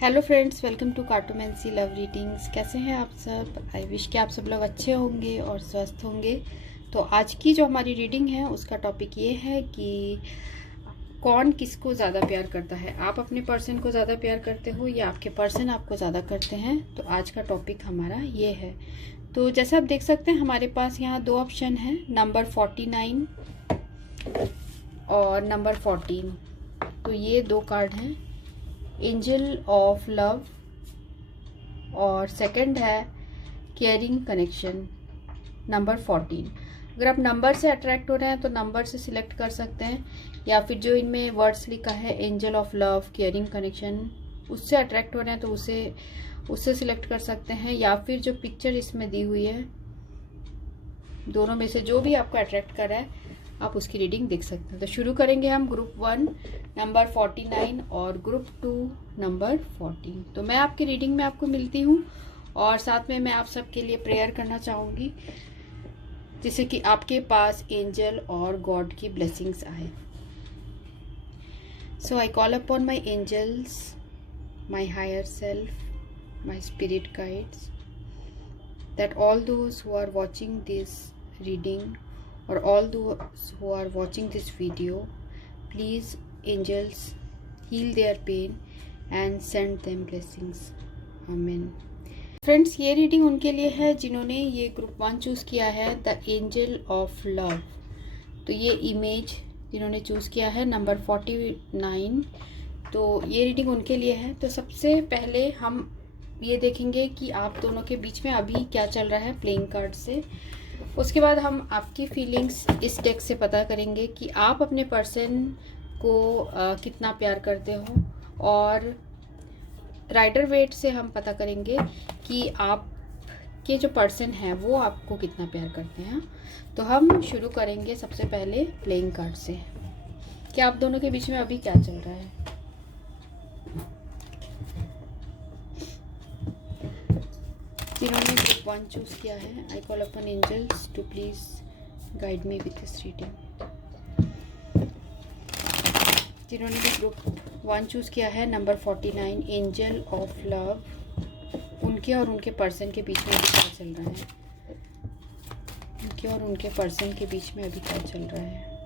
Hello friends, welcome to cartomancy love readings. कैसे हैं आप सब? आई विश कि आप सब लोग अच्छे होंगे और स्वस्थ होंगे। तो आज की जो हमारी रीडिंग है उसका टॉपिक ये है कि कौन किसको ज़्यादा प्यार करता है। आप अपने पर्सन को ज़्यादा प्यार करते हो या आपके पर्सन आपको ज़्यादा करते हैं? तो आज का टॉपिक हमारा ये है। तो जैसे आप देख सकते हैं हमारे पास यहाँ दो ऑप्शन है, नंबर 49 और नंबर 14। तो ये दो कार्ड हैं, एंजल ऑफ लव और सेकंड है केयरिंग कनेक्शन, नंबर 14। अगर आप नंबर से अट्रैक्ट हो रहे हैं तो नंबर से सिलेक्ट कर सकते हैं, या फिर जो इनमें वर्ड्स लिखा है angel of love caring connection उससे अट्रैक्ट हो रहे हैं तो उससे सिलेक्ट कर सकते हैं, या फिर जो पिक्चर इसमें दी हुई है दोनों में से जो भी आपको अट्रैक्ट कर रहा है आप उसकी रीडिंग देख सकते हैं। तो शुरू करेंगे हम ग्रुप 1 नंबर 49 और ग्रुप 2 नंबर 14। तो मैं आपकी रीडिंग में आपको मिलती हूँ और साथ में मैं आप सबके लिए प्रेयर करना चाहूँगी जिससे कि आपके पास एंजल और गॉड की ब्लेसिंग्स आए। So I call upon my angels, my higher self, my spirit guides, that all those who are watching this reading or all those who are watching this video, please angels heal their pain and send them blessings. Amen. Friends, ये reading उनके लिए है जिन्होंने ये group 1 choose किया है, the angel of love. तो ये इमेज जिन्होंने चूज़ किया है नंबर 49, तो ये रीडिंग उनके लिए है। तो सबसे पहले हम ये देखेंगे कि आप दोनों के बीच में अभी क्या चल रहा है प्लेइंग कार्ड से। उसके बाद हम आपकी फीलिंग्स इस डेक से पता करेंगे कि आप अपने पर्सन को कितना प्यार करते हो, और राइडर वेट से हम पता करेंगे कि आप के जो पर्सन है वो आपको कितना प्यार करते हैं। तो हम शुरू करेंगे सबसे पहले प्लेइंग कार्ड से कि आप दोनों के बीच में अभी क्या चल रहा है। जिन्होंने ग्रुप 1 चूज़ किया है, I call upon angels to please guide me with this reading. जिन्होंने भी ग्रुप 1 चूज़ किया है नंबर 49 एंजल ऑफ लव, उनके और उनके पर्सन के बीच में अभी क्या चल रहा है? उनके और उनके पर्सन के बीच में अभी क्या चल रहा है?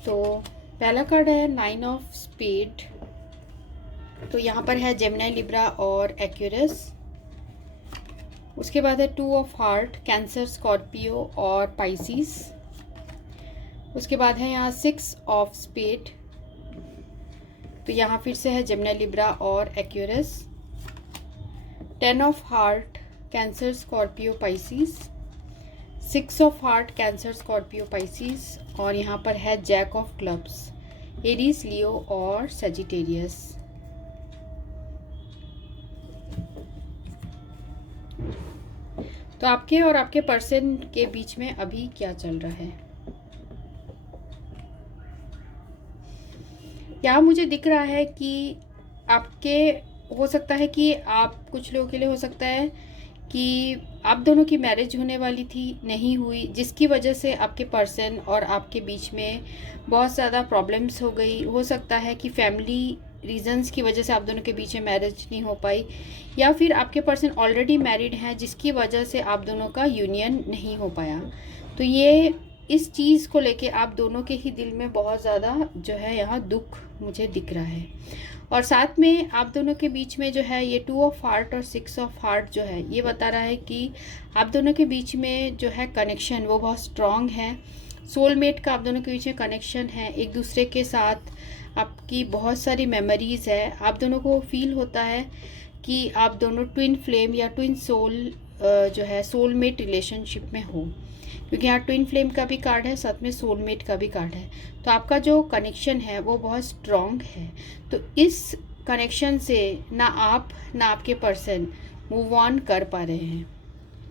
तो पहला कार्ड है 9 ऑफ स्पेड। तो यहाँ पर है जेमिनी, लिब्रा और एक्वेरियस। उसके बाद है 2 ऑफ हार्ट, कैंसर, स्कॉर्पियो और पाइसिस। उसके बाद है यहाँ 6 ऑफ स्पेड। तो यहाँ फिर से है जेमिनी, लिब्रा और Aquarius. 10 of heart, cancer, Scorpio, Pisces. 6 of heart, cancer, Scorpio, Pisces. और यहाँ पर है जैक ऑफ क्लब्स, एरीज, लियो और सेजिटेरियस। तो आपके और आपके पर्सन के बीच में अभी क्या चल रहा है? यहाँ मुझे दिख रहा है कि आपके हो सकता है कि आप कुछ लोगों के लिए हो सकता है कि आप दोनों की मैरिज होने वाली थी, नहीं हुई, जिसकी वजह से आपके पर्सन और आपके बीच में बहुत ज़्यादा प्रॉब्लम्स हो गई। हो सकता है कि फैमिली रीजंस की वजह से आप दोनों के बीच में मैरिज नहीं हो पाई, या फिर आपके पर्सन ऑलरेडी मैरिड हैं जिसकी वजह से आप दोनों का यूनियन नहीं हो पाया। तो ये इस चीज़ को लेके आप दोनों के ही दिल में बहुत ज़्यादा जो है यहाँ दुख मुझे दिख रहा है। और साथ में आप दोनों के बीच में जो है ये 2 ऑफ हार्ट और 6 ऑफ हार्ट जो है ये बता रहा है कि आप दोनों के बीच में जो है कनेक्शन वो बहुत स्ट्रॉन्ग है। सोलमेट का आप दोनों के बीच में कनेक्शन है, एक दूसरे के साथ आपकी बहुत सारी मेमोरीज़ है। आप दोनों को फील होता है कि आप दोनों ट्विन फ्लेम या ट्विन सोल जो है सोलमेट रिलेशनशिप में हो, क्योंकि यहाँ ट्विन फ्लेम का भी कार्ड है, साथ में सोलमेट का भी कार्ड है। तो आपका जो कनेक्शन है वो बहुत स्ट्रॉन्ग है। तो इस कनेक्शन से ना आप ना आपके पर्सन मूव ऑन कर पा रहे हैं।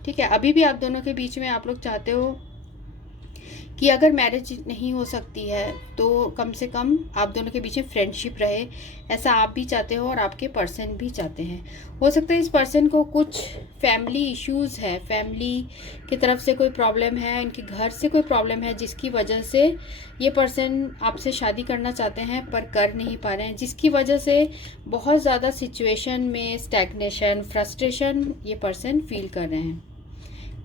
ठीक है, अभी भी आप दोनों के बीच में आप लोग चाहते हो कि अगर मैरिज नहीं हो सकती है तो कम से कम आप दोनों के बीच में फ्रेंडशिप रहे, ऐसा आप भी चाहते हो और आपके पर्सन भी चाहते हैं। हो सकता है इस पर्सन को कुछ फैमिली इश्यूज़ है, फैमिली की तरफ से कोई प्रॉब्लम है, इनके घर से कोई प्रॉब्लम है, जिसकी वजह से ये पर्सन आपसे शादी करना चाहते हैं पर कर नहीं पा रहे हैं, जिसकी वजह से बहुत ज़्यादा सिचुएशन में स्टैग्नेशन, फ्रस्ट्रेशन ये पर्सन फील कर रहे हैं।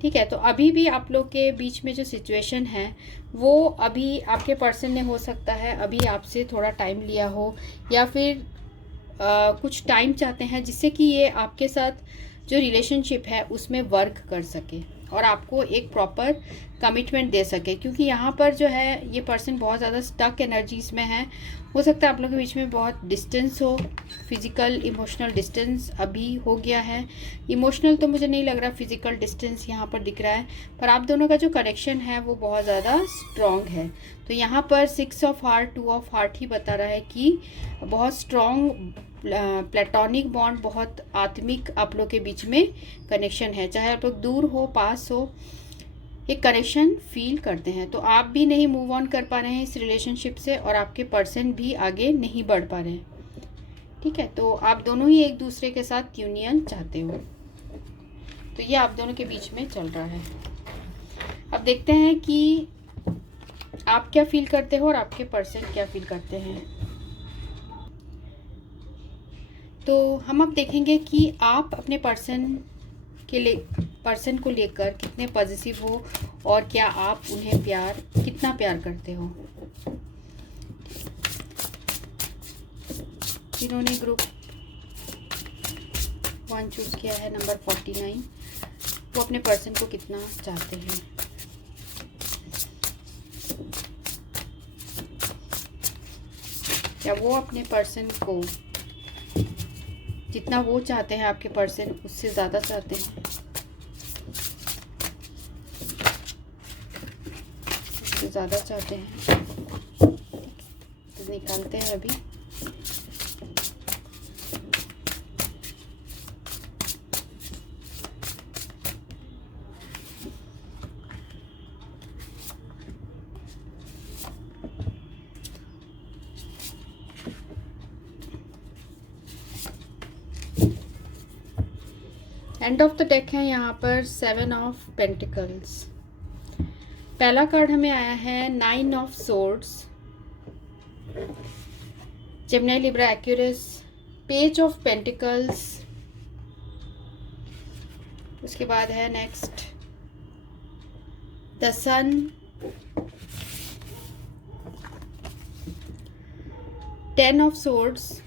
ठीक है, तो अभी भी आप लोग के बीच में जो सिचुएशन है वो अभी आपके पर्सन ने हो सकता है अभी आपसे थोड़ा टाइम लिया हो, या फिर कुछ टाइम चाहते हैं जिससे कि ये आपके साथ जो रिलेशनशिप है उसमें वर्क कर सके और आपको एक प्रॉपर कमिटमेंट दे सके, क्योंकि यहाँ पर जो है ये पर्सन बहुत ज़्यादा स्टक एनर्जीज में है। हो सकता है आप लोगों के बीच में बहुत डिस्टेंस हो, फिज़िकल इमोशनल डिस्टेंस अभी हो गया है। इमोशनल तो मुझे नहीं लग रहा, फिज़िकल डिस्टेंस यहाँ पर दिख रहा है, पर आप दोनों का जो कनेक्शन है वो बहुत ज़्यादा स्ट्रॉन्ग है। तो यहाँ पर 6 ऑफ हार्ट 2 ऑफ हार्ट ही बता रहा है कि बहुत स्ट्रॉन्ग प्लेटोनिक बॉन्ड, बहुत आत्मिक आप लोग के बीच में कनेक्शन है। चाहे आप लोग दूर हो पास हो, एक कनेक्शन फील करते हैं। तो आप भी नहीं मूव ऑन कर पा रहे हैं इस रिलेशनशिप से और आपके पर्सन भी आगे नहीं बढ़ पा रहे हैं। ठीक है, तो आप दोनों ही एक दूसरे के साथ यूनियन चाहते हो, तो ये आप दोनों के बीच में चल रहा है। अब देखते हैं कि आप क्या फील करते हो और आपके पर्सन क्या फील करते हैं। तो हम अब देखेंगे कि आप अपने पर्सन को लेकर कितने पॉजिटिव हो और क्या आप उन्हें कितना प्यार करते हो। जिन्होंने ग्रुप 1 चूज किया है, नंबर 49, वो अपने पर्सन को कितना चाहते हैं। क्या वो अपने पर्सन को जितना वो चाहते हैं, आपके पर्सन उससे ज़्यादा चाहते हैं, उससे ज़्यादा चाहते हैं। तो निकालते हैं अभी। एंड ऑफ द डेक है यहाँ पर 7 ऑफ पेंटिकल्स। पहला कार्ड हमें आया है 9 of swords, Gemini, Libra, Aquarius, page of pentacles. उसके बाद है next the sun, 10 of swords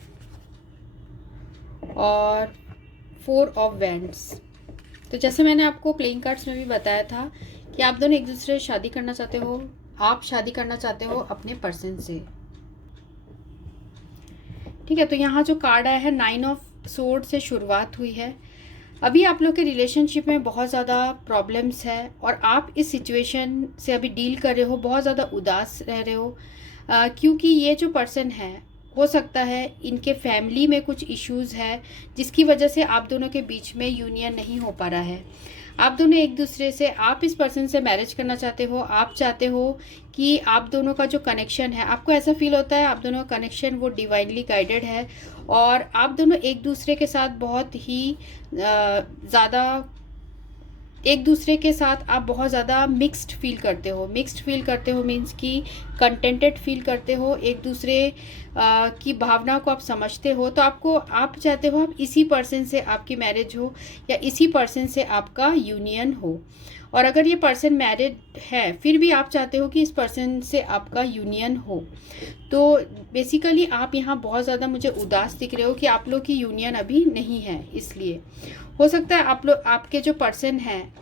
और 4 ऑफ वैंड्स। तो जैसे मैंने आपको प्लेइंग कार्ड्स में भी बताया था कि आप दोनों एक दूसरे से शादी करना चाहते हो, आप शादी करना चाहते हो अपने पर्सन से। ठीक है, तो यहाँ जो कार्ड आया है 9 ऑफ सोर्ड से शुरुआत हुई है। अभी आप लोग के रिलेशनशिप में बहुत ज़्यादा प्रॉब्लम्स है और आप इस सिचुएशन से अभी डील कर रहे हो, बहुत ज़्यादा उदास रह रहे हो, क्योंकि ये जो पर्सन है हो सकता है इनके फैमिली में कुछ इश्यूज़ है जिसकी वजह से आप दोनों के बीच में यूनियन नहीं हो पा रहा है। आप दोनों एक दूसरे से, आप इस पर्सन से मैरिज करना चाहते हो, आप चाहते हो कि आप दोनों का जो कनेक्शन है, आपको ऐसा फील होता है आप दोनों का कनेक्शन वो डिवाइनली गाइडेड है और आप दोनों एक दूसरे के साथ बहुत ही ज़्यादा एक दूसरे के साथ आप बहुत ज़्यादा मिक्स्ड फील करते हो। मिक्स्ड फील करते हो मीन्स कि कंटेंटेड फील करते हो, एक दूसरे की भावना को आप समझते हो। तो आप चाहते हो आप इसी पर्सन से आपकी मैरिज हो या इसी पर्सन से आपका यूनियन हो। और अगर ये पर्सन मैरिड है फिर भी आप चाहते हो कि इस पर्सन से आपका यूनियन हो। तो बेसिकली आप यहाँ बहुत ज़्यादा मुझे उदास दिख रहे हो कि आप लोग की यूनियन अभी नहीं है। इसलिए हो सकता है आपके जो पर्सन हैं,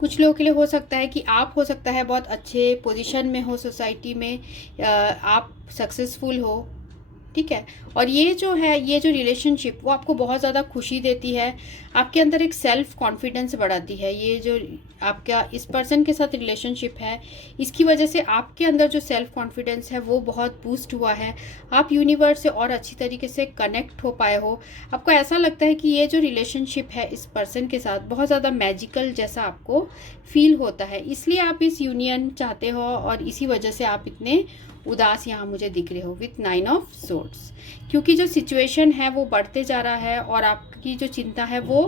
कुछ लोगों के लिए हो सकता है कि आप हो सकता है बहुत अच्छे पोजीशन में हो सोसाइटी में, आप सक्सेसफुल हो, ठीक है। और ये जो है, ये जो रिलेशनशिप वो आपको बहुत ज़्यादा खुशी देती है, आपके अंदर एक सेल्फ कॉन्फिडेंस बढ़ाती है। ये जो आपका इस पर्सन के साथ रिलेशनशिप है, इसकी वजह से आपके अंदर जो सेल्फ कॉन्फिडेंस है वो बहुत बूस्ट हुआ है। आप यूनिवर्स से और अच्छी तरीके से कनेक्ट हो पाए हो। आपको ऐसा लगता है कि ये जो रिलेशनशिप है इस पर्सन के साथ बहुत ज़्यादा मैजिकल जैसा आपको फील होता है, इसलिए आप इस यूनियन चाहते हो और इसी वजह से आप इतने उदास यहाँ मुझे दिख रहे हो विथ 9 ऑफ सोर्ड्स। क्योंकि जो सिचुएशन है वो बढ़ते जा रहा है और आपकी जो चिंता है वो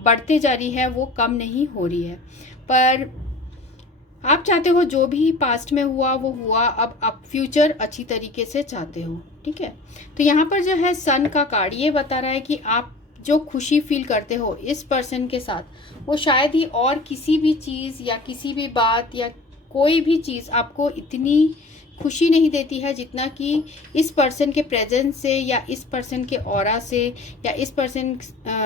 बढ़ते जा रही है, वो कम नहीं हो रही है। पर आप चाहते हो जो भी पास्ट में हुआ वो हुआ, अब आप फ्यूचर अच्छी तरीके से चाहते हो, ठीक है। तो यहाँ पर जो है सन का कार्ड ये बता रहा है कि आप जो खुशी फील करते हो इस पर्सन के साथ, वो शायद ही और किसी भी चीज़ या किसी भी बात या कोई भी चीज़ आपको इतनी खुशी नहीं देती है जितना कि इस पर्सन के प्रेजेंस से या इस पर्सन के ऑरा से या इस पर्सन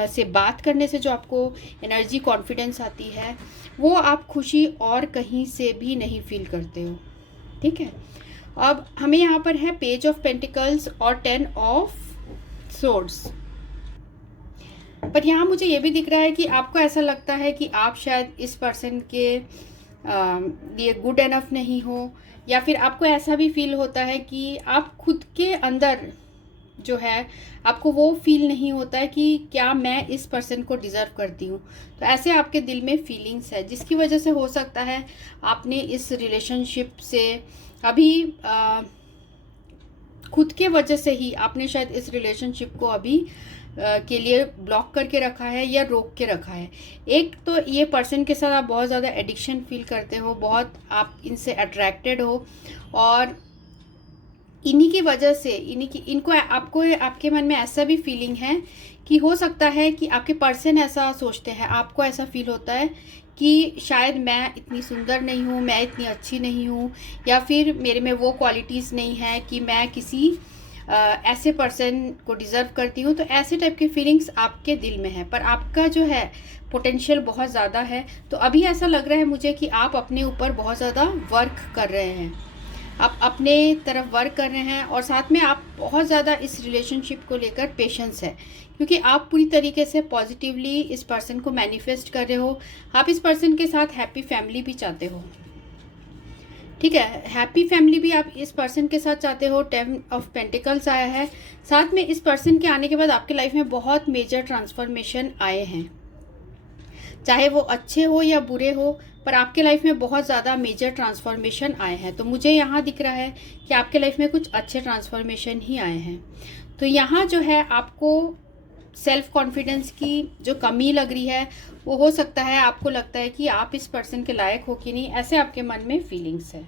से बात करने से जो आपको एनर्जी कॉन्फिडेंस आती है, वो आप खुशी और कहीं से भी नहीं फील करते हो, ठीक है। अब हमें यहाँ पर है पेज ऑफ पेंटिकल्स और 10 ऑफ सोर्ड्स। पर यहाँ मुझे ये भी दिख रहा है कि आपको ऐसा लगता है कि आप शायद इस पर्सन के लिए गुड एनफ नहीं हो, या फिर आपको ऐसा भी फील होता है कि आप खुद के अंदर जो है आपको वो फील नहीं होता है कि क्या मैं इस पर्सन को डिज़र्व करती हूँ। तो ऐसे आपके दिल में फीलिंग्स है, जिसकी वजह से हो सकता है आपने इस रिलेशनशिप से अभी खुद के वजह से ही आपने शायद इस रिलेशनशिप को अभी के लिए ब्लॉक करके रखा है या रोक के रखा है। एक तो ये पर्सन के साथ आप बहुत ज़्यादा एडिक्शन फील करते हो, बहुत आप इनसे अट्रैक्टेड हो और इन्हीं की वजह से इनको आपको आपके मन में ऐसा भी फीलिंग है कि हो सकता है कि आपके पर्सन ऐसा सोचते हैं, आपको ऐसा फील होता है कि शायद मैं इतनी सुंदर नहीं हूँ, मैं इतनी अच्छी नहीं हूँ, या फिर मेरे में वो क्वालिटीज़ नहीं है कि मैं किसी ऐसे पर्सन को डिज़र्व करती हूँ। तो ऐसे टाइप की फीलिंग्स आपके दिल में है, पर आपका जो है पोटेंशियल बहुत ज़्यादा है। तो अभी ऐसा लग रहा है मुझे कि आप अपने ऊपर बहुत ज़्यादा वर्क कर रहे हैं, आप अपने तरफ वर्क कर रहे हैं और साथ में आप बहुत ज़्यादा इस रिलेशनशिप को लेकर पेशेंस है, क्योंकि आप पूरी तरीके से पॉजिटिवली इस पर्सन को मैनिफेस्ट कर रहे हो। आप इस पर्सन के साथ हैप्पी फैमिली भी चाहते हो, ठीक है। हैप्पी फैमिली भी आप इस पर्सन के साथ चाहते हो। 10 ऑफ पेंटिकल्स आया है, साथ में इस पर्सन के आने के बाद आपके लाइफ में बहुत मेजर ट्रांसफॉर्मेशन आए हैं, चाहे वो अच्छे हो या बुरे हो, पर आपके लाइफ में बहुत ज़्यादा मेजर ट्रांसफॉर्मेशन आए हैं। तो मुझे यहाँ दिख रहा है कि आपके लाइफ में कुछ अच्छे ट्रांसफॉर्मेशन ही आए हैं। तो यहाँ जो है आपको सेल्फ कॉन्फिडेंस की जो कमी लग रही है, वो हो सकता है आपको लगता है कि आप इस पर्सन के लायक हो कि नहीं, ऐसे आपके मन में फीलिंग्स है।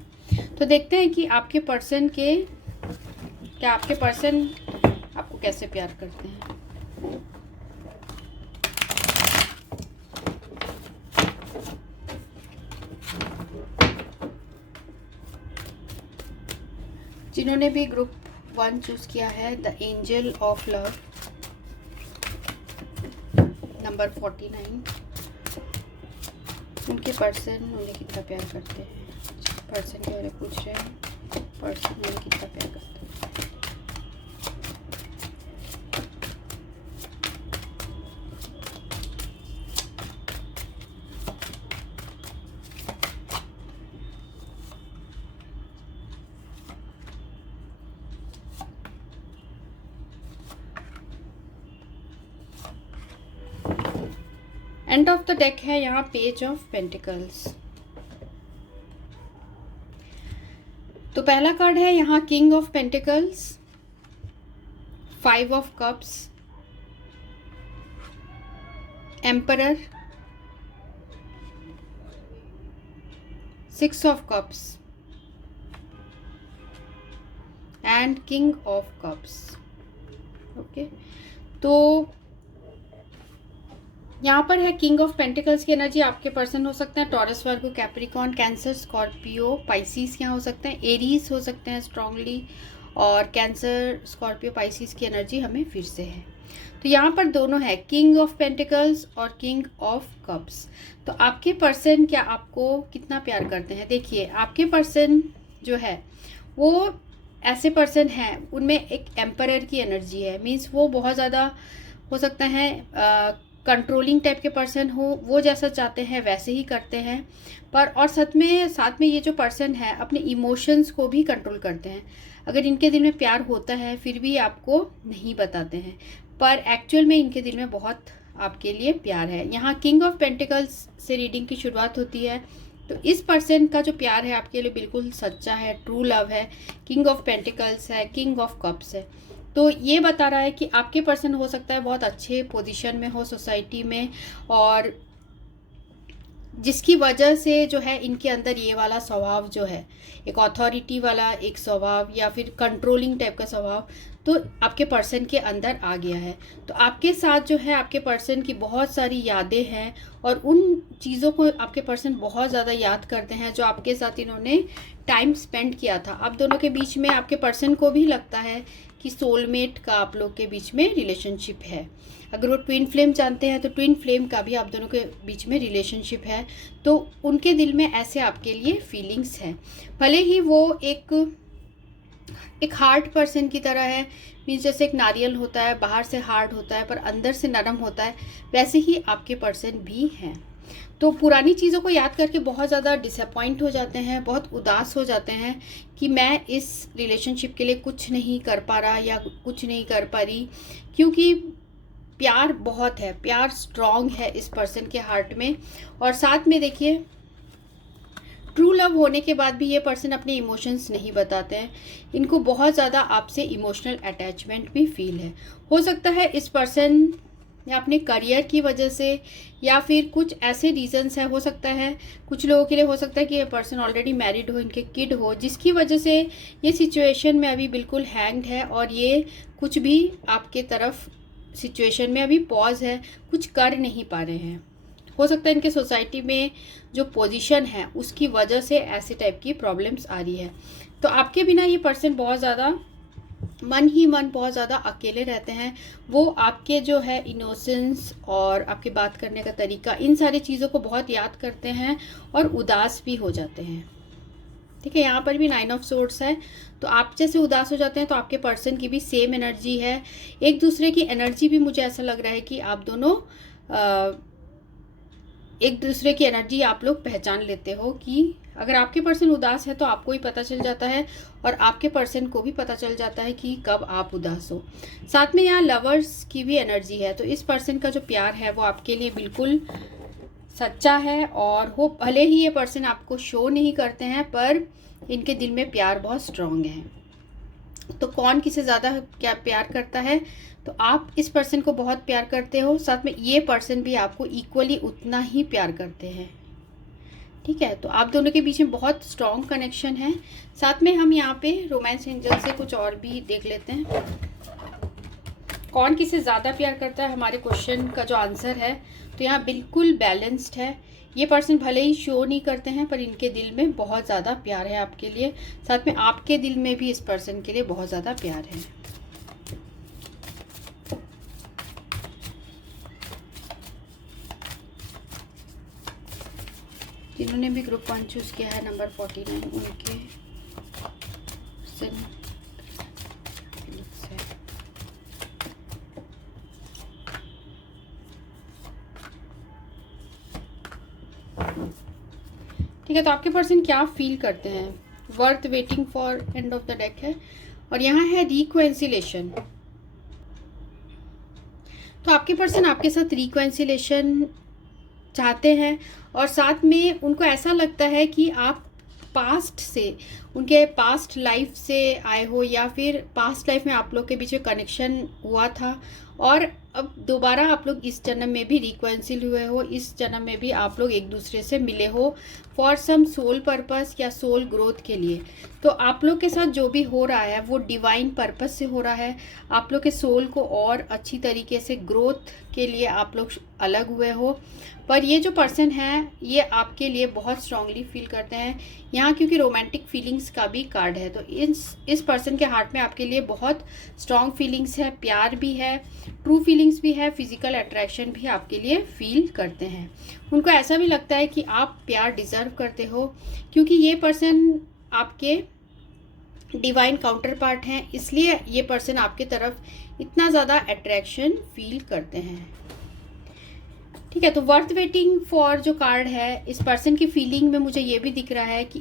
तो देखते हैं कि आपके पर्सन आपको कैसे प्यार करते हैं। जिन्होंने भी ग्रुप 1 चूज किया है, the angel of love number 49, उनके पर्सन उन्हें कितना प्यार करते हैं। पर्सन के बारे में पूछ रहे हैं, पर्सन उन्हें कितना प्यार करते हैं। एंड ऑफ द डेक है यहाँ पेज ऑफ पेंटिकल्स। तो पहला कार्ड है यहाँ king of pentacles, 5 of cups, emperor, 6 of cups and king of cups. Okay, तो यहाँ पर है किंग ऑफ पेंटिकल्स की एनर्जी। आपके पर्सन हो सकते हैं टॉरस, वर्गो, कैप्रिकॉर्न, कैंसर, स्कॉर्पियो, पाइसिस यहाँ हो सकते हैं, एरीज हो सकते हैं स्ट्रांगली, और कैंसर, स्कॉर्पियो, पाइसिस की एनर्जी हमें फिर से है। तो यहाँ पर दोनों है, किंग ऑफ पेंटिकल्स और किंग ऑफ कप्स। तो आपके पर्सन क्या आपको कितना प्यार करते हैं? देखिए, आपके पर्सन जो है वो ऐसे पर्सन हैं उनमें एक एम्परर की एनर्जी है, मीन्स वो बहुत ज़्यादा हो सकता है कंट्रोलिंग टाइप के पर्सन हो, वो जैसा चाहते हैं वैसे ही करते हैं। पर और साथ में ये जो पर्सन है अपने इमोशंस को भी कंट्रोल करते हैं। अगर इनके दिल में प्यार होता है फिर भी आपको नहीं बताते हैं, पर एक्चुअल में इनके दिल में बहुत आपके लिए प्यार है। यहाँ किंग ऑफ पेंटिकल्स से रीडिंग की शुरुआत होती है, तो इस पर्सन का जो प्यार है आपके लिए बिल्कुल सच्चा है, ट्रू लव है। किंग ऑफ पेंटिकल्स है, किंग ऑफ कप्स है, तो ये बता रहा है कि आपके पर्सन हो सकता है बहुत अच्छे पोजीशन में हो सोसाइटी में, और जिसकी वजह से जो है इनके अंदर ये वाला स्वभाव जो है, एक अथॉरिटी वाला एक स्वभाव या फिर कंट्रोलिंग टाइप का स्वभाव, तो आपके पर्सन के अंदर आ गया है। तो आपके साथ जो है आपके पर्सन की बहुत सारी यादें हैं, और उन चीज़ों को आपके पर्सन बहुत ज़्यादा याद करते हैं जो आपके साथ इन्होंने टाइम स्पेंड किया था। आप दोनों के बीच में आपके पर्सन को भी लगता है कि सोलमेट का आप लोग के बीच में रिलेशनशिप है। अगर वो ट्विन फ्लेम जानते हैं तो ट्विन फ्लेम का भी आप दोनों के बीच में रिलेशनशिप है। तो उनके दिल में ऐसे आपके लिए फीलिंग्स हैं, भले ही वो एक हार्ड पर्सन की तरह है, मीन्स जैसे एक नारियल होता है, बाहर से हार्ड होता है पर अंदर से नरम होता है, वैसे ही आपके पर्सन भी हैं। तो पुरानी चीज़ों को याद करके बहुत ज़्यादा डिसअपॉइंट हो जाते हैं, बहुत उदास हो जाते हैं कि मैं इस रिलेशनशिप के लिए कुछ नहीं कर पा रहा या कुछ नहीं कर पा रही, क्योंकि प्यार बहुत है, प्यार स्ट्रॉन्ग है इस पर्सन के हार्ट में। और साथ में देखिए, ट्रू लव होने के बाद भी ये पर्सन अपने इमोशंस नहीं बताते हैं, इनको बहुत ज़्यादा आपसे इमोशनल अटैचमेंट भी फील है। हो सकता है इस पर्सन या अपने करियर की वजह से या फिर कुछ ऐसे रीजंस है, हो सकता है कुछ लोगों के लिए हो सकता है कि ये पर्सन ऑलरेडी मैरिड हो, इनके किड हो, जिसकी वजह से ये सिचुएशन में अभी बिल्कुल हैंग्ड है और ये कुछ भी आपके तरफ सिचुएशन में अभी पॉज है, कुछ कर नहीं पा रहे हैं। हो सकता है इनके सोसाइटी में जो पोजीशन है उसकी वजह से ऐसे टाइप की प्रॉब्लम्स आ रही है। तो आपके बिना ये पर्सन बहुत ज़्यादा मन ही मन बहुत ज़्यादा अकेले रहते हैं। वो आपके जो है इनोसेंस और आपके बात करने का तरीका, इन सारी चीज़ों को बहुत याद करते हैं और उदास भी हो जाते हैं। ठीक है, यहाँ पर भी 9 ऑफ सोर्ड्स है, तो आप जैसे उदास हो जाते हैं तो आपके पर्सन की भी सेम एनर्जी है। एक दूसरे की एनर्जी भी मुझे ऐसा लग रहा है कि आप दोनों एक दूसरे की एनर्जी आप लोग पहचान लेते हो, कि अगर आपके पर्सन उदास है तो आपको ही पता चल जाता है और आपके पर्सन को भी पता चल जाता है कि कब आप उदास हो। साथ में यहाँ लवर्स की भी एनर्जी है, तो इस पर्सन का जो प्यार है वो आपके लिए बिल्कुल सच्चा है, और वो भले ही ये पर्सन आपको शो नहीं करते हैं पर इनके दिल में प्यार बहुत स्ट्रांग है। तो कौन किसे ज़्यादा क्या प्यार करता है, तो आप इस पर्सन को बहुत प्यार करते हो, साथ में ये पर्सन भी आपको इक्वली उतना ही प्यार करते हैं। ठीक है, तो आप दोनों के बीच में बहुत स्ट्रॉन्ग कनेक्शन है। साथ में हम यहाँ पे रोमांस एंजल से कुछ और भी देख लेते हैं, कौन किसे ज़्यादा प्यार करता है। हमारे क्वेश्चन का जो आंसर है तो यहाँ बिल्कुल बैलेंस्ड है। ये पर्सन भले ही शो नहीं करते हैं पर इनके दिल में बहुत ज़्यादा प्यार है आपके लिए, साथ में आपके दिल में भी इस पर्सन के लिए बहुत ज़्यादा प्यार है। जिन्होंने भी ग्रुप 1 चूज़ किया है नंबर 49, उनके ठीक है, तो आपके पर्सन क्या फील करते हैं। Worth waiting for and of the deck है, और यहाँ है रिकॉन्सिलेशन। तो आपके पर्सन आपके साथ रिकॉन्सिलेशन चाहते हैं, और साथ में उनको ऐसा लगता है कि आप पास्ट से, उनके पास्ट लाइफ से आए हो, या फिर पास्ट लाइफ में आप लोग के बीच में कनेक्शन हुआ था और अब दोबारा आप लोग इस जन्म में भी रिकॉन्सिल हुए हो, इस जन्म में भी आप लोग एक दूसरे से मिले हो फॉर सम सोल पर्पस या सोल ग्रोथ के लिए। तो आप लोग के साथ जो भी हो रहा है वो डिवाइन पर्पस से हो रहा है। आप लोग के सोल को और अच्छी तरीके से ग्रोथ के लिए आप लोग अलग हुए हो, पर ये जो पर्सन है ये आपके लिए बहुत स्ट्रांगली फील करते हैं यहाँ, क्योंकि रोमांटिक फीलिंग्स का भी कार्ड है। तो इस पर्सन के हार्ट में आपके लिए बहुत स्ट्रांग फीलिंग्स है, प्यार भी है, ट्रू फीलिंग्स भी है, फिजिकल अट्रैक्शन भी आपके लिए फील करते हैं। उनको ऐसा भी लगता है कि आप प्यार डिजर्व करते हो, क्योंकि ये पर्सन आपके डिवाइन काउंटर पार्ट हैं, इसलिए ये पर्सन आपके तरफ इतना ज़्यादा अट्रैक्शन फील करते हैं। ठीक है, तो वर्थ वेटिंग फॉर जो कार्ड है, इस पर्सन की फीलिंग में मुझे ये भी दिख रहा है कि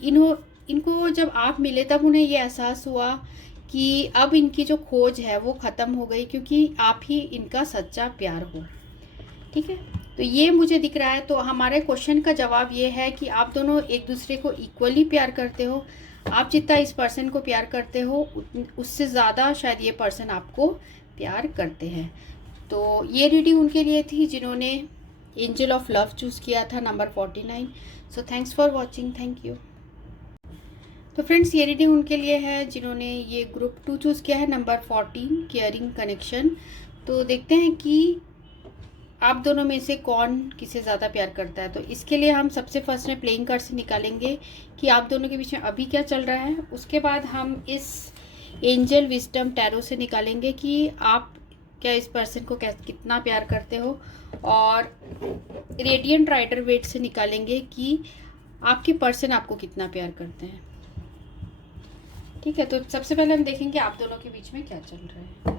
इनको जब आप मिले तब उन्हें ये एहसास हुआ कि अब इनकी जो खोज है वो ख़त्म हो गई, क्योंकि आप ही इनका सच्चा प्यार हो। ठीक है, तो ये मुझे दिख रहा है। तो हमारे क्वेश्चन का जवाब ये है कि आप दोनों एक दूसरे को इक्वली प्यार करते हो। आप जितना इस पर्सन को प्यार करते हो उससे ज़्यादा शायद ये पर्सन आपको प्यार करते हैं। तो ये रीडिंग उनके लिए थी जिन्होंने एंजल ऑफ लव चूज़ किया था, number 49। So thanks for watching, thank you. तो फ्रेंड्स, ये रीडिंग उनके लिए है जिन्होंने ये ग्रुप 2 चूज़ किया है, नंबर 14, केयरिंग कनेक्शन। तो देखते हैं कि आप दोनों में से कौन किसे ज़्यादा प्यार करता है। तो इसके लिए हम सबसे फर्स्ट में प्लेइंग कार्ड से निकालेंगे कि आप दोनों के बीच में अभी क्या चल रहा है। उसके बाद हम इस एंजल विजडम टैरो से निकालेंगे कि आप क्या इस पर्सन को कितना प्यार करते हो। और रेडियंट राइडर वेट से निकालेंगे कि आपके पर्सन आपको कितना प्यार करते हैं। ठीक है, तो सबसे पहले हम देखेंगे आप दोनों के बीच में क्या चल रहा है।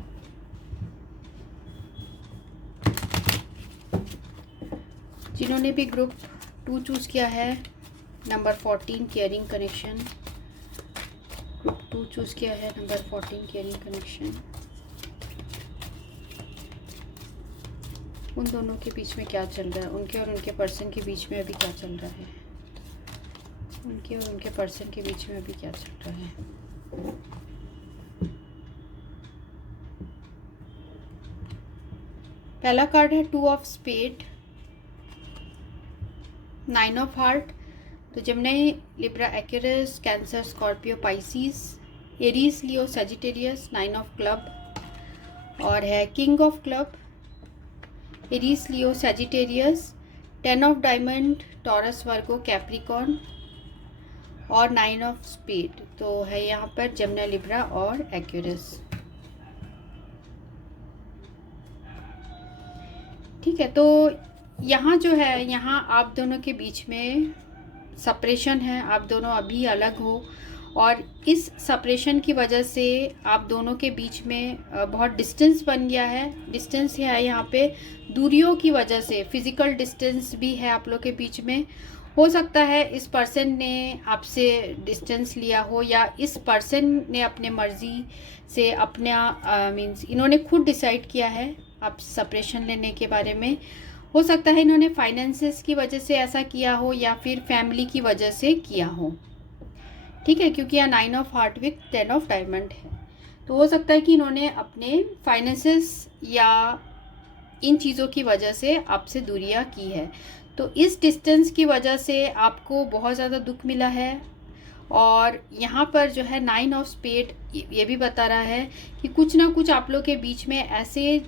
जिन्होंने भी ग्रुप 2 चूज़ किया है, number 14, caring connection, group 2 choose किया है, नंबर 14, केयरिंग कनेक्शन, उन दोनों के बीच में क्या चल रहा है, उनके और उनके पर्सन के बीच में अभी क्या चल रहा है, उनके और उनके पर्सन के बीच में अभी क्या चल रहा है। पहला कार्ड है 2 ऑफ स्पेड, 9 ऑफ हार्ट। तो Gemini, Libra, Aquarius, cancer, Scorpio, Pisces, Aries, Leo, Sagittarius, 9 of club. और है king of club, Aries, Leo, Sagittarius, 10 of diamond, taurus, Virgo, Capricorn और 9 ऑफ स्पेड। तो है यहाँ पर जेमिनी, लिब्रा और एक्वेरियस। ठीक है, तो यहाँ जो है, यहाँ आप दोनों के बीच में सेपरेशन है, आप दोनों अभी अलग हो और इस सेपरेशन की वजह से आप दोनों के बीच में बहुत डिस्टेंस बन गया है। डिस्टेंस है यहाँ पे दूरियों की वजह से, फिज़िकल डिस्टेंस भी है आप लोग के बीच में। हो सकता है इस पर्सन ने आपसे डिस्टेंस लिया हो या इस पर्सन ने अपने मर्ज़ी से अपना मीन्स इन्होंने खुद डिसाइड किया है आप सेपरेशन लेने के बारे में। हो सकता है इन्होंने फाइनेंसेस की वजह से ऐसा किया हो या फिर फैमिली की वजह से किया हो। ठीक है, क्योंकि यहाँ 9 of heart with 10 of diamond है। तो हो सकता है कि इन्होंने अपने फाइनेंसेस या इन चीज़ों की वजह से आपसे दूरियां की है। तो इस डिस्टेंस की वजह से आपको बहुत ज़्यादा दुख मिला है। और यहाँ पर जो है 9 ऑफ स्पेड ये भी बता रहा है कि कुछ ना कुछ आप लोग के बीच में ऐसे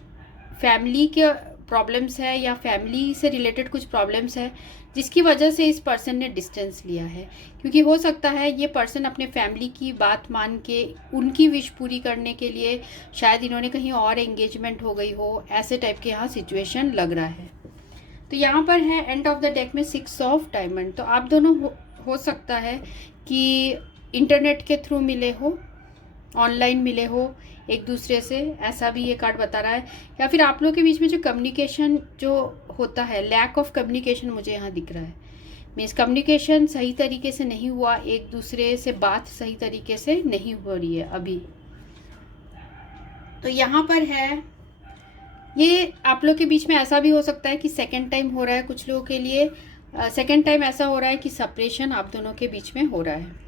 फैमिली के प्रॉब्लम्स है या फैमिली से रिलेटेड कुछ प्रॉब्लम्स है जिसकी वजह से इस पर्सन ने डिस्टेंस लिया है। क्योंकि हो सकता है ये पर्सन अपने फैमिली की बात मान के उनकी विश पूरी करने के लिए शायद इन्होंने कहीं और एंगेजमेंट हो गई हो, ऐसे टाइप के यहाँ सिचुएशन लग रहा है। तो यहाँ पर है एंड ऑफ द डेक में 6 ऑफ डायमंड। तो आप दोनों हो सकता है कि इंटरनेट के थ्रू मिले हो, ऑनलाइन मिले हो एक दूसरे से, ऐसा भी ये कार्ड बता रहा है। या फिर आप लोग के बीच में जो कम्युनिकेशन जो होता है, लैक ऑफ कम्युनिकेशन मुझे यहाँ दिख रहा है। मीन्स कम्युनिकेशन सही तरीके से नहीं हुआ, एक दूसरे से बात सही तरीके से नहीं हो रही है अभी। तो यहाँ पर है ये आप लोग के बीच में ऐसा भी हो सकता है कि सेकेंड टाइम हो रहा है कुछ लोगों के लिए। सेकेंड टाइम ऐसा हो रहा है कि सेपरेशन आप दोनों के बीच में हो रहा है।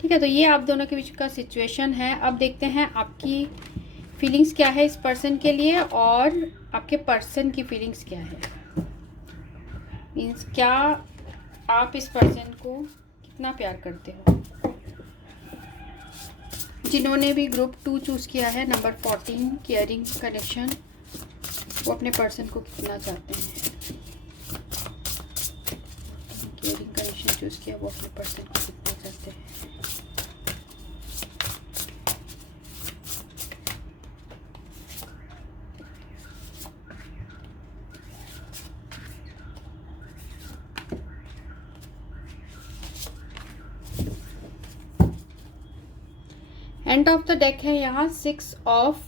ठीक है, तो ये आप दोनों के बीच का सिचुएशन है। अब देखते हैं आपकी फीलिंग्स क्या है इस पर्सन के लिए और आपके पर्सन की फीलिंग्स क्या है। मीन्स क्या आप इस पर्सन को कितना प्यार करते हो। जिन्होंने भी ग्रुप 2 चूज़ किया है, नंबर 14, केयरिंग कनेक्शन, वो अपने पर्सन को कितना चाहते हैं। केयरिंग कनेक्शन चूज़ किया, वो अपने पर्सन को कितना चाहते हैं। एंड ऑफ द डेक है यहाँ 6 of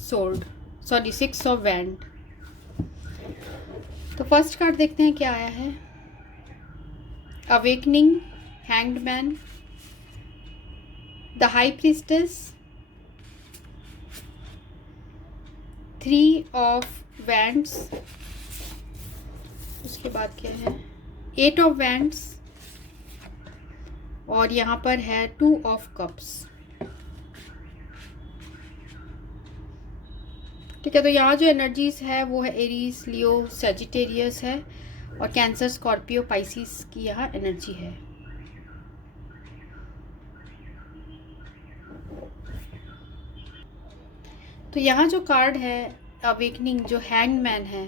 sword, sorry 6 of wand. तो फर्स्ट कार्ड देखते हैं क्या आया है। Awakening, hanged man, the high priestess, 3 of wands, उसके बाद क्या है 8 ऑफ वैंड्स, और यहाँ पर है 2 ऑफ कप्स। ठीक है, तो यहाँ जो एनर्जीज है वो है एरीज, लियो, सजिटेरियस है, और कैंसर, स्कॉर्पियो, पाइसिस की यहाँ एनर्जी है। तो यहाँ जो कार्ड है अवेकनिंग, जो हैंग मैन है,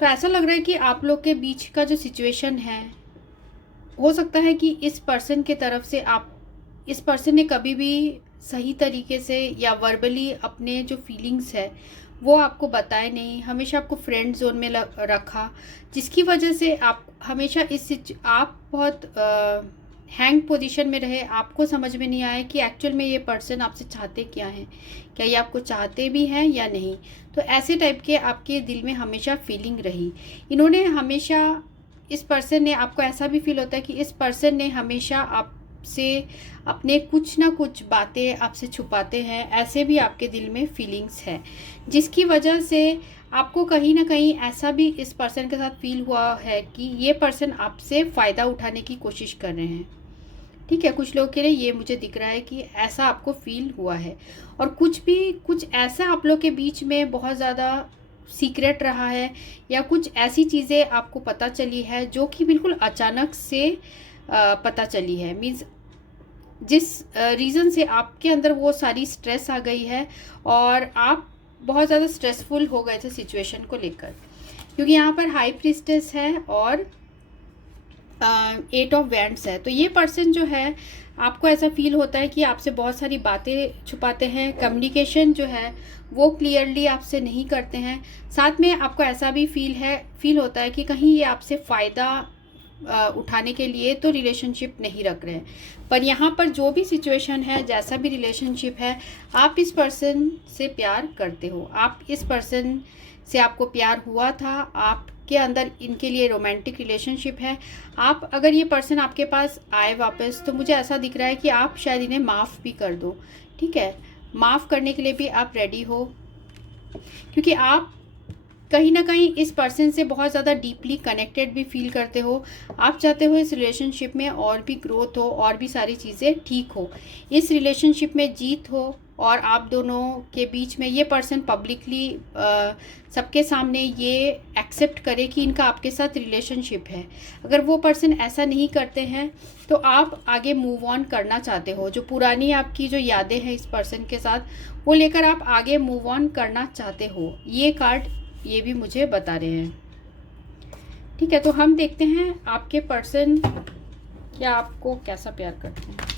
तो ऐसा लग रहा है कि आप लोग के बीच का जो सिचुएशन है, हो सकता है कि इस पर्सन के तरफ से इस पर्सन ने कभी भी सही तरीके से या वर्बली अपने जो फीलिंग्स है वो आपको बताए नहीं, हमेशा आपको फ्रेंड जोन में रखा, जिसकी वजह से आप हमेशा आप बहुत हैंग पोजीशन में रहे। आपको समझ में नहीं आया कि एक्चुअल में ये पर्सन आपसे चाहते क्या हैं, क्या ये आपको चाहते भी हैं या नहीं। तो ऐसे टाइप के आपके दिल में हमेशा फीलिंग रही। इन्होंने हमेशा, इस पर्सन ने, आपको ऐसा भी फील होता है कि इस पर्सन ने हमेशा आपसे अपने कुछ ना कुछ बातें आपसे छुपाते हैं, ऐसे भी आपके दिल में फीलिंग्स है, जिसकी वजह से आपको कहीं ना कहीं ऐसा भी इस पर्सन के साथ फील हुआ है कि ये पर्सन आपसे फ़ायदा उठाने की कोशिश कर रहे हैं। ठीक है, कुछ लोगों के लिए ये मुझे दिख रहा है कि ऐसा आपको फील हुआ है, और कुछ ऐसा आप लोग के बीच में बहुत ज़्यादा सीक्रेट रहा है, या कुछ ऐसी चीज़ें आपको पता चली है जो कि बिल्कुल अचानक से पता चली है। मीन्स जिस रीज़न से आपके अंदर वो सारी स्ट्रेस आ गई है, और आप बहुत ज़्यादा स्ट्रेसफुल हो गए थे सिचुएशन को लेकर, क्योंकि यहाँ पर हाई प्रीस्टेस है और 8 ऑफ वैंड्स है। तो ये पर्सन जो है, आपको ऐसा फील होता है कि आपसे बहुत सारी बातें छुपाते हैं, कम्युनिकेशन जो है वो क्लियरली आपसे नहीं करते हैं। साथ में आपको ऐसा भी फील होता है कि कहीं ये आपसे फ़ायदा उठाने के लिए तो रिलेशनशिप नहीं रख रहे हैं। पर यहाँ पर जो भी सिचुएशन है, जैसा भी रिलेशनशिप है, आप इस पर्सन से प्यार करते हो, आप इस पर्सन से, आपको प्यार हुआ था, आपके अंदर इनके लिए रोमांटिक रिलेशनशिप है। आप अगर ये पर्सन आपके पास आए वापस, तो मुझे ऐसा दिख रहा है कि आप शायद इन्हें माफ़ भी कर दो। ठीक है, माफ़ करने के लिए भी आप रेडी हो, क्योंकि आप कहीं ना कहीं इस पर्सन से बहुत ज़्यादा डीपली कनेक्टेड भी फील करते हो। आप चाहते हो इस रिलेशनशिप में और भी ग्रोथ हो, और भी सारी चीज़ें ठीक हो, इस रिलेशनशिप में जीत हो, और आप दोनों के बीच में ये पर्सन पब्लिकली सबके सामने ये एक्सेप्ट करे कि इनका आपके साथ रिलेशनशिप है। अगर वो पर्सन ऐसा नहीं करते हैं तो आप आगे मूव ऑन करना चाहते हो, जो पुरानी आपकी जो यादें हैं इस पर्सन के साथ, वो लेकर आप आगे मूव ऑन करना चाहते हो। ये कार्ड ये भी मुझे बता रहे हैं। ठीक है, तो हम देखते हैं आपके पर्सन क्या आपको कैसा प्यार करते हैं।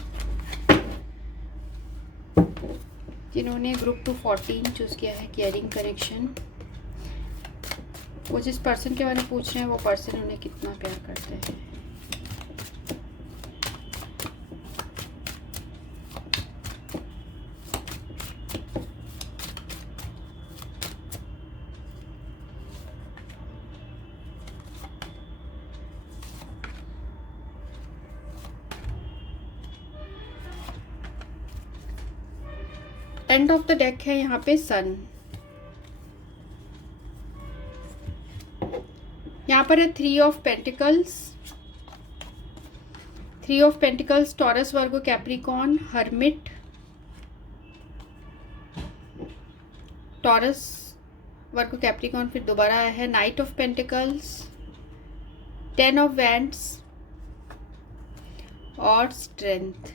जिन्होंने ग्रुप 214 चूज़ किया है, केयरिंग कनेक्शन, वो जिस पर्सन के बारे में पूछ रहे हैं वो पर्सन उन्हें कितना प्यार करते हैं। एंड ऑफ द डेक है यहाँ पे सन। यहाँ पर है 3 of pentacles, 3 of pentacles, taurus, Virgo, Capricorn, hermit, taurus, Virgo, Capricorn, फिर दोबारा आया है night of pentacles, 10 of wands और स्ट्रेंथ।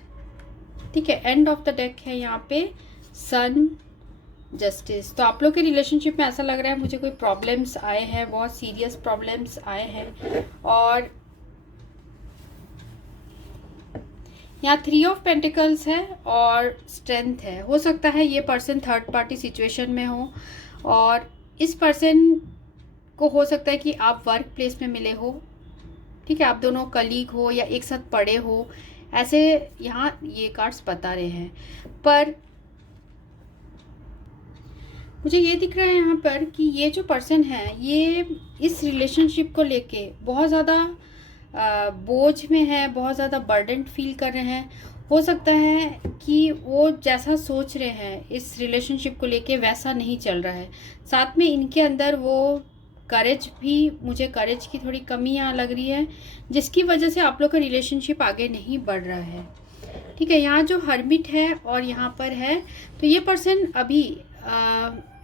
ठीक है, एंड ऑफ द डेक है यहाँ पे सन, जस्टिस। तो आप लोग के रिलेशनशिप में ऐसा लग रहा है मुझे कोई प्रॉब्लम्स आए हैं, बहुत सीरियस प्रॉब्लम्स आए हैं, और यहाँ 3 ऑफ पेंटिकल्स है और स्ट्रेंथ है। हो सकता है ये पर्सन थर्ड पार्टी सिचुएशन में हो, और इस पर्सन को हो सकता है कि आप वर्क प्लेस में मिले हो। ठीक है, आप दोनों कलीग हो या एक साथ पढ़े हो, ऐसे यहाँ ये कार्ड्स बता रहे हैं। पर मुझे ये दिख रहा है यहाँ पर कि ये जो पर्सन है ये इस रिलेशनशिप को लेके बहुत ज़्यादा बोझ में है, बहुत ज़्यादा बर्डन फील कर रहे हैं। हो सकता है कि वो जैसा सोच रहे हैं इस रिलेशनशिप को लेके वैसा नहीं चल रहा है। साथ में इनके अंदर वो करेज भी, मुझे करेज की थोड़ी कमी यहाँ लग रही है, जिसकी वजह से आप लोग का रिलेशनशिप आगे नहीं बढ़ रहा है। ठीक है, यहाँ जो हर्मिट है और यहाँ पर है, तो ये पर्सन अभी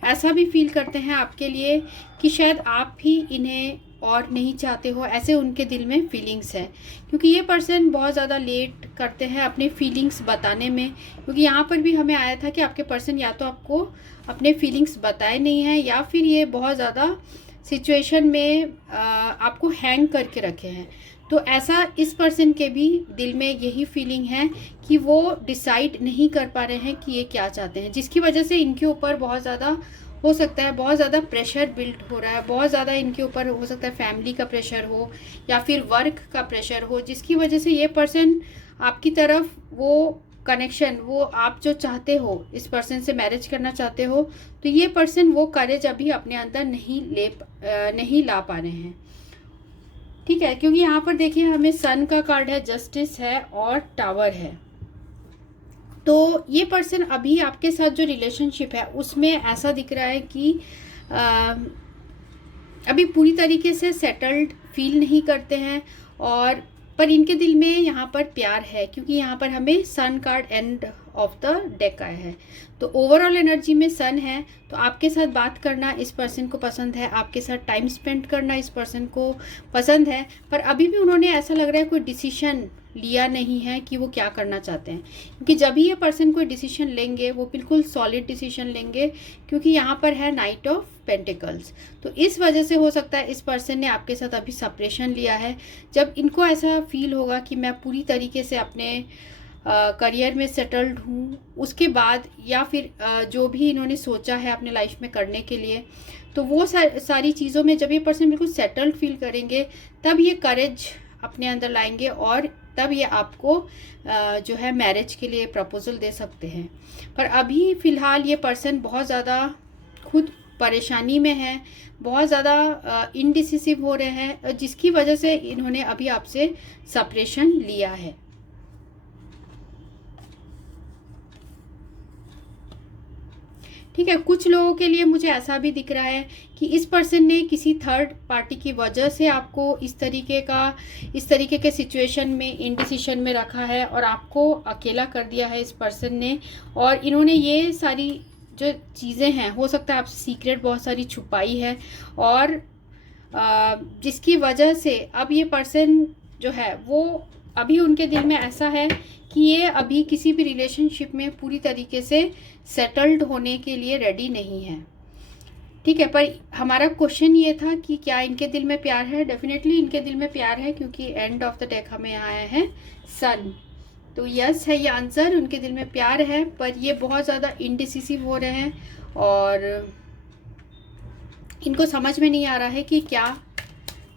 ऐसा भी फील करते हैं आपके लिए कि शायद आप ही इन्हें और नहीं चाहते हो, ऐसे उनके दिल में फीलिंग्स है। क्योंकि ये पर्सन बहुत ज़्यादा लेट करते हैं अपने फीलिंग्स बताने में। क्योंकि यहाँ पर भी हमें आया था कि आपके पर्सन या तो आपको अपने फीलिंग्स बताए नहीं हैं, या फिर ये बहुत ज़्यादा सिचुएशन में आपको हैंग करके रखे हैं। तो ऐसा इस पर्सन के भी दिल में यही फीलिंग है कि वो डिसाइड नहीं कर पा रहे हैं कि ये क्या चाहते हैं, जिसकी वजह से इनके ऊपर बहुत ज़्यादा हो सकता है, बहुत ज़्यादा प्रेशर बिल्ड हो रहा है। बहुत ज़्यादा इनके ऊपर हो सकता है फैमिली का प्रेशर हो या फिर वर्क का प्रेशर हो, जिसकी वजह से ये पर्सन आपकी तरफ वो कनेक्शन, वो आप जो चाहते हो, इस पर्सन से मैरिज करना चाहते हो, तो ये पर्सन वो करेज अभी अपने अंदर नहीं ला पा रहे हैं। ठीक है, क्योंकि यहाँ पर देखिए हमें सन का कार्ड है, जस्टिस है और टावर है। तो ये पर्सन अभी आपके साथ जो रिलेशनशिप है उसमें ऐसा दिख रहा है कि अभी पूरी तरीके से सेटल्ड फील नहीं करते हैं, और पर इनके दिल में यहाँ पर प्यार है। क्योंकि यहाँ पर हमें sun card end of the deck आया है, तो ओवरऑल एनर्जी में सन है। तो आपके साथ बात करना इस पर्सन को पसंद है, आपके साथ टाइम स्पेंड करना इस पर्सन को पसंद है। पर अभी भी उन्होंने ऐसा लग रहा है कोई डिसीजन लिया नहीं है कि वो क्या करना चाहते हैं। क्योंकि जब ही ये पर्सन कोई डिसीजन लेंगे वो बिल्कुल सॉलिड डिसीजन लेंगे, क्योंकि यहाँ पर है नाइट ऑफ पेंटिकल्स। तो इस वजह से हो सकता है इस पर्सन ने आपके साथ अभी सेपरेशन लिया है। जब इनको ऐसा फील होगा कि मैं पूरी तरीके से अपने करियर में सेटल्ड हूँ, उसके बाद या फिर जो भी इन्होंने सोचा है अपने लाइफ में करने के लिए, तो वो सारी चीज़ों में जब ये पर्सन बिल्कुल सेटल्ड फील करेंगे तब ये करेज अपने अंदर लाएंगे, और तब ये आपको जो है मैरिज के लिए प्रपोजल दे सकते हैं। पर अभी फ़िलहाल ये पर्सन बहुत ज़्यादा खुद परेशानी में है, बहुत ज़्यादा इनडिसिसिव हो रहे हैं, जिसकी वजह से इन्होंने अभी आपसे सेपरेशन लिया है। ठीक है, कुछ लोगों के लिए मुझे ऐसा भी दिख रहा है कि इस पर्सन ने किसी थर्ड पार्टी की वजह से आपको इस तरीके के सिचुएशन में, इनडिसीजन में रखा है और आपको अकेला कर दिया है इस पर्सन ने। और इन्होंने ये सारी जो चीज़ें हैं, हो सकता है आपसे सीक्रेट बहुत सारी छुपाई है, और जिसकी वजह से अब ये पर्सन जो है वो अभी उनके दिल में ऐसा है कि ये अभी किसी भी रिलेशनशिप में पूरी तरीके से सेटल्ड होने के लिए रेडी नहीं है। ठीक है, पर हमारा क्वेश्चन ये था कि क्या इनके दिल में प्यार है। डेफिनेटली इनके दिल में प्यार है, क्योंकि एंड ऑफ द डेक हमें आया है सन। तो यस है ये आंसर, उनके दिल में प्यार है, पर ये बहुत ज़्यादा इनडिसिसिव हो रहे हैं और इनको समझ में नहीं आ रहा है कि क्या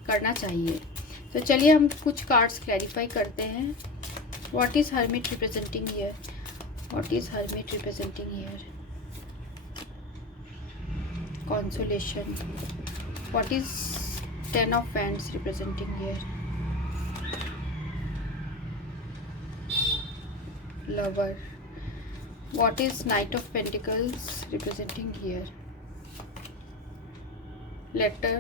करना चाहिए। तो चलिए हम कुछ कार्ड्स क्लैरिफाई करते हैं। What is hermit representing here? What is hermit representing here? Consolation. What is 10 of Wands representing here? Lover. What is Knight of Pentacles representing here? Letter.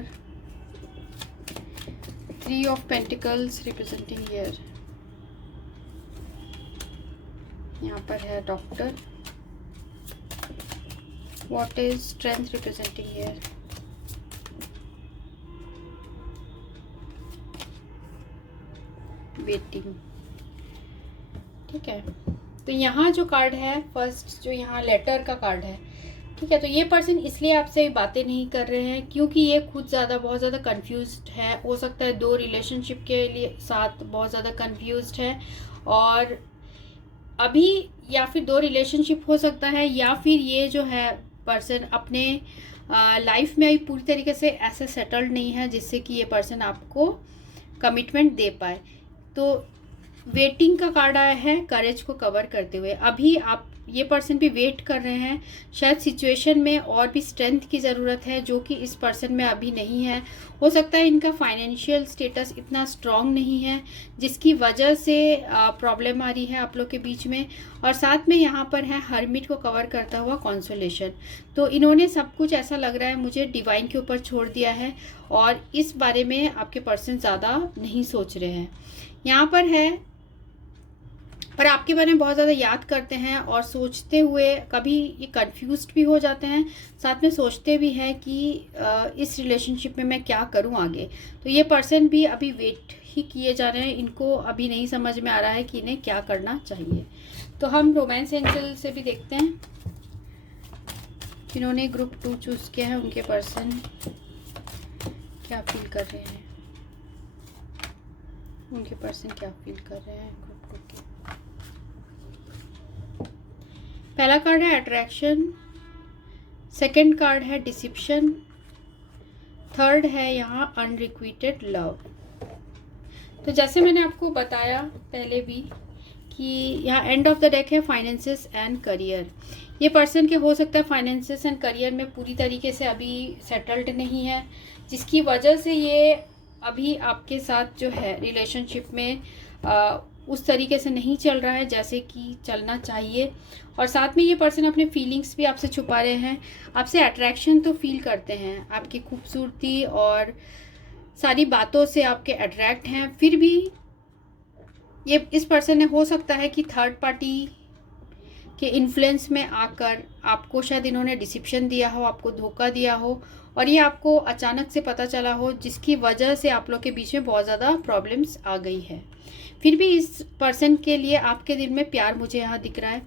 3 of Pentacles representing here. यहाँ पर है doctor. What is Strength representing here? Waiting. ठीक है, तो यहाँ जो card है first, जो यहाँ लेटर का कार्ड है, ठीक है, तो ये पर्सन इसलिए आपसे बातें नहीं कर रहे हैं क्योंकि ये खुद बहुत ज़्यादा कंफ्यूज्ड है। हो सकता है 2 रिलेशनशिप के लिए साथ बहुत ज़्यादा कंफ्यूज्ड है, और अभी या फिर 2 रिलेशनशिप हो सकता है, या फिर ये जो है पर्सन अपने लाइफ में अभी पूरी तरीके से ऐसे सेटल्ड नहीं है जिससे कि ये पर्सन आपको कमिटमेंट दे पाए। तो वेटिंग का कार्ड आया है करेज को कवर करते हुए। अभी आप ये पर्सन भी वेट कर रहे हैं, शायद सिचुएशन में और भी स्ट्रेंथ की ज़रूरत है जो कि इस पर्सन में अभी नहीं है। हो सकता है इनका फाइनेंशियल स्टेटस इतना स्ट्रॉन्ग नहीं है जिसकी वजह से प्रॉब्लम आ रही है आप लोग के बीच में। और साथ में यहाँ पर है हर्मिट को कवर करता हुआ कॉन्सोलेशन। तो इन्होंने सब कुछ ऐसा लग रहा है मुझे डिवाइन के ऊपर छोड़ दिया है और इस बारे में आपके पर्सन ज़्यादा नहीं सोच रहे हैं। यहाँ पर है पर आपके बारे में बहुत ज़्यादा याद करते हैं और सोचते हुए कभी ये कंफ्यूज्ड भी हो जाते हैं, साथ में सोचते भी हैं कि इस रिलेशनशिप में मैं क्या करूं आगे। तो ये पर्सन भी अभी वेट ही किए जा रहे हैं, इनको अभी नहीं समझ में आ रहा है कि इन्हें क्या करना चाहिए। तो हम रोमांस एंजल से भी देखते हैं जिन्होंने ग्रुप 2 चूज़ किया है उनके पर्सन क्या फील कर रहे हैं, उनके पर्सन क्या फील कर रहे हैं ग्रुप 2 के। पहला कार्ड है अट्रैक्शन, सेकंड कार्ड है डिसिप्शन, थर्ड है यहाँ अनरिक्विटेड लव। तो जैसे मैंने आपको बताया पहले भी कि यहाँ एंड ऑफ द डेक है फाइनेंसेस एंड करियर। ये पर्सन के हो सकता है फाइनेंसेस एंड करियर में पूरी तरीके से अभी सेटल्ड नहीं है, जिसकी वजह से ये अभी आपके साथ जो है रिलेशनशिप में उस तरीके से नहीं चल रहा है जैसे कि चलना चाहिए। और साथ में ये पर्सन अपने फीलिंग्स भी आपसे छुपा रहे हैं। आपसे अट्रैक्शन तो फील करते हैं, आपकी खूबसूरती और सारी बातों से आपके अट्रैक्ट हैं, फिर भी ये इस पर्सन ने हो सकता है कि थर्ड पार्टी के इन्फ्लुएंस में आकर आपको शायद इन्होंने डिसिप्शन दिया हो, आपको धोखा दिया हो और ये आपको अचानक से पता चला हो, जिसकी वजह से आप लोग के बीच में बहुत ज़्यादा प्रॉब्लम्स आ गई है। फिर भी इस पर्सन के लिए आपके दिल में प्यार मुझे यहाँ दिख रहा है।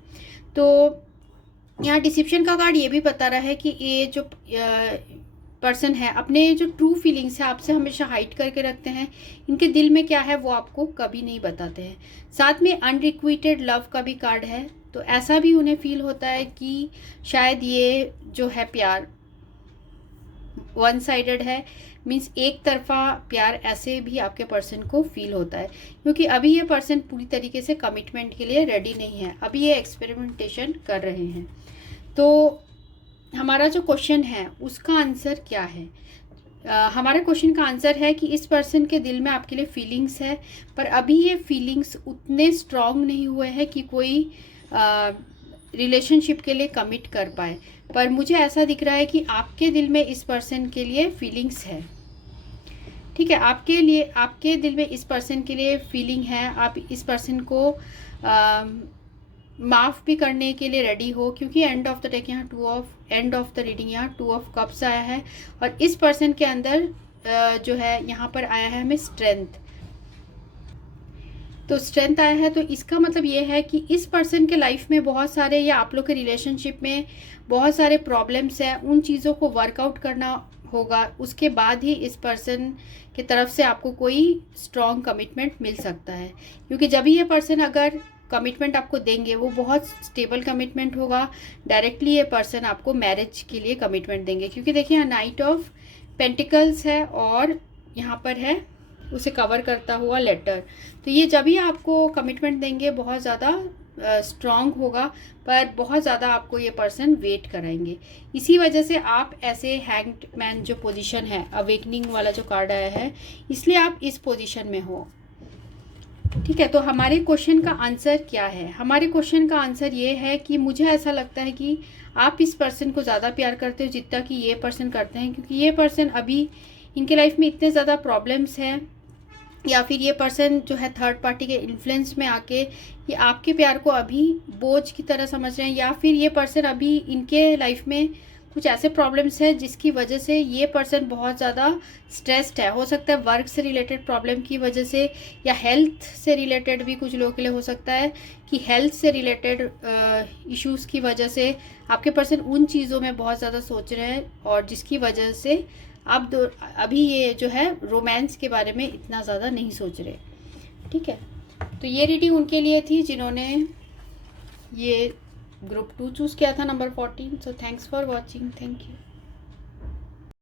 तो यहाँ डिसिप्शन का कार्ड ये भी बता रहा है कि ये जो पर्सन है अपने जो ट्रू फीलिंग्स है आपसे हमेशा हाइड करके रखते हैं, इनके दिल में क्या है वो आपको कभी नहीं बताते हैं। साथ में अनरिक्विटेड लव का भी कार्ड है, तो ऐसा भी उन्हें फील होता है कि शायद ये जो है प्यार वन साइडेड है, मीन्स एक तरफा प्यार ऐसे भी आपके पर्सन को फील होता है, क्योंकि अभी ये पर्सन पूरी तरीके से कमिटमेंट के लिए रेडी नहीं है, अभी ये एक्सपेरिमेंटेशन कर रहे हैं। तो हमारा जो क्वेश्चन है उसका आंसर क्या है? हमारे क्वेश्चन का आंसर है कि इस पर्सन के दिल में आपके लिए फीलिंग्स है, पर अभी ये फीलिंग्स उतने स्ट्रॉन्ग नहीं हुए हैं कि कोई रिलेशनशिप के लिए कमिट कर पाए। पर मुझे ऐसा दिख रहा है कि आपके दिल में इस पर्सन के लिए फीलिंग्स है, ठीक है, आपके दिल में इस पर्सन के लिए फीलिंग है। आप इस पर्सन को माफ़ भी करने के लिए रेडी हो, क्योंकि एंड ऑफ द डेक यहाँ एंड ऑफ द रीडिंग यहाँ 2 ऑफ कप्स आया है और इस पर्सन के अंदर जो है यहाँ पर आया है हमें स्ट्रेंथ। तो स्ट्रेंथ आया है, तो इसका मतलब ये है कि इस पर्सन के लाइफ में बहुत सारे या आप लोग के रिलेशनशिप में बहुत सारे प्रॉब्लम्स हैं, उन चीज़ों को वर्कआउट करना होगा, उसके बाद ही इस पर्सन की तरफ से आपको कोई स्ट्रॉन्ग कमिटमेंट मिल सकता है। क्योंकि जब भी ये पर्सन अगर कमिटमेंट आपको देंगे वो बहुत स्टेबल कमिटमेंट होगा, डायरेक्टली ये पर्सन आपको मैरिज के लिए कमिटमेंट देंगे। क्योंकि देखिए यहाँ नाइट ऑफ पेंटिकल्स है और यहाँ पर है उसे कवर करता हुआ लेटर। तो ये जब ही आपको कमिटमेंट देंगे बहुत ज़्यादा स्ट्रॉन्ग होगा, पर बहुत ज़्यादा आपको ये पर्सन वेट कराएंगे। इसी वजह से आप ऐसे हैंग्ड मैन जो पोजीशन है, अवेकनिंग वाला जो कार्ड आया है, इसलिए आप इस पोजीशन में हो, ठीक है। तो हमारे क्वेश्चन का आंसर क्या है? हमारे क्वेश्चन का आंसर ये है कि मुझे ऐसा लगता है कि आप इस पर्सन को ज़्यादा प्यार करते हो जितना कि ये पर्सन करते हैं, क्योंकि ये पर्सन अभी इनके लाइफ में इतने ज़्यादा प्रॉब्लम्स हैं, या फिर ये पर्सन जो है थर्ड पार्टी के इन्फ्लुएंस में आके ये आपके प्यार को अभी बोझ की तरह समझ रहे हैं, या फिर ये पर्सन अभी इनके लाइफ में कुछ ऐसे प्रॉब्लम्स है जिसकी वजह से ये पर्सन बहुत ज़्यादा स्ट्रेस्ड है। हो सकता है वर्क से रिलेटेड प्रॉब्लम की वजह से, या हेल्थ से रिलेटेड भी कुछ लोगों के लिए हो सकता है कि हेल्थ से रिलेटेड इश्यूज़ की वजह से आपके पर्सन उन चीज़ों में बहुत ज़्यादा सोच रहे हैं, और जिसकी वजह से आप अभी ये जो है रोमांस के बारे में इतना ज़्यादा नहीं सोच रहे, ठीक है। तो ये रीडिंग उनके लिए थी जिन्होंने ये ग्रुप 2 चूज़ किया था, number 14। So thanks for watching, thank you.